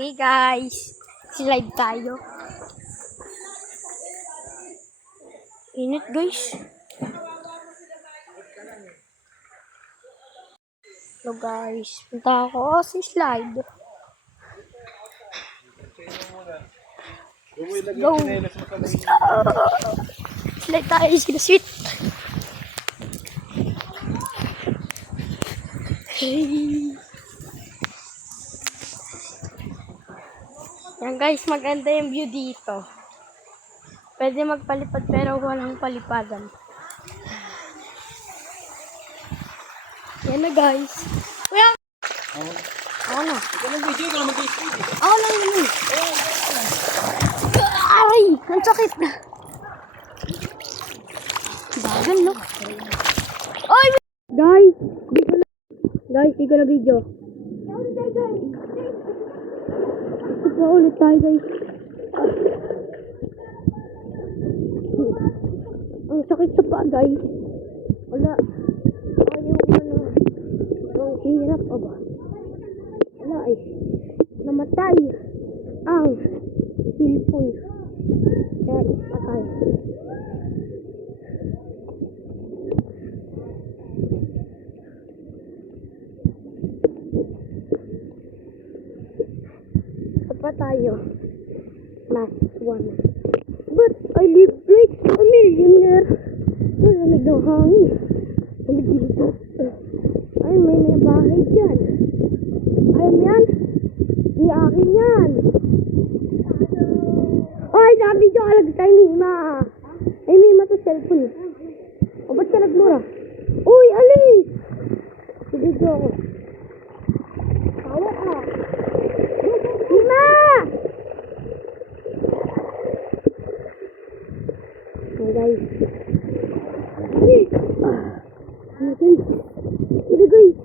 Hey guys, slide tayo. Init guys. Hello guys, punta ako sa slide. Go! Slide tayo sila sweet. Hey. Yan guys, maganda yung view dito. Pwede magpalipad pero walang palipadan. Yan na guys. Kuya! Ako na. Ikaw mag-video, ikaw mag-video. Ako na yun. Ay! Ang sakit na. Bagal no? Ay! Guys! Di ko na video. Ito ulit tayo guys. Ang sakit sa paa guys. Wala. Ang hirap ba? Wala eh. Namatay ang cellphone. Kaya ipatay. Pa tayo. Last one. But I live like a millionaire. Malamig ng hangin. Malamig dito. Ay, may bahay dyan. Ayun yan. Di akin yan. Ay, na-video ka lang kay Mima. Ay, Mima to cellphone. O, ba't ka nagmura? Uy, alis! Video ako. Tawa ka. Mima! Hey guys. Ano guys? Ito guys.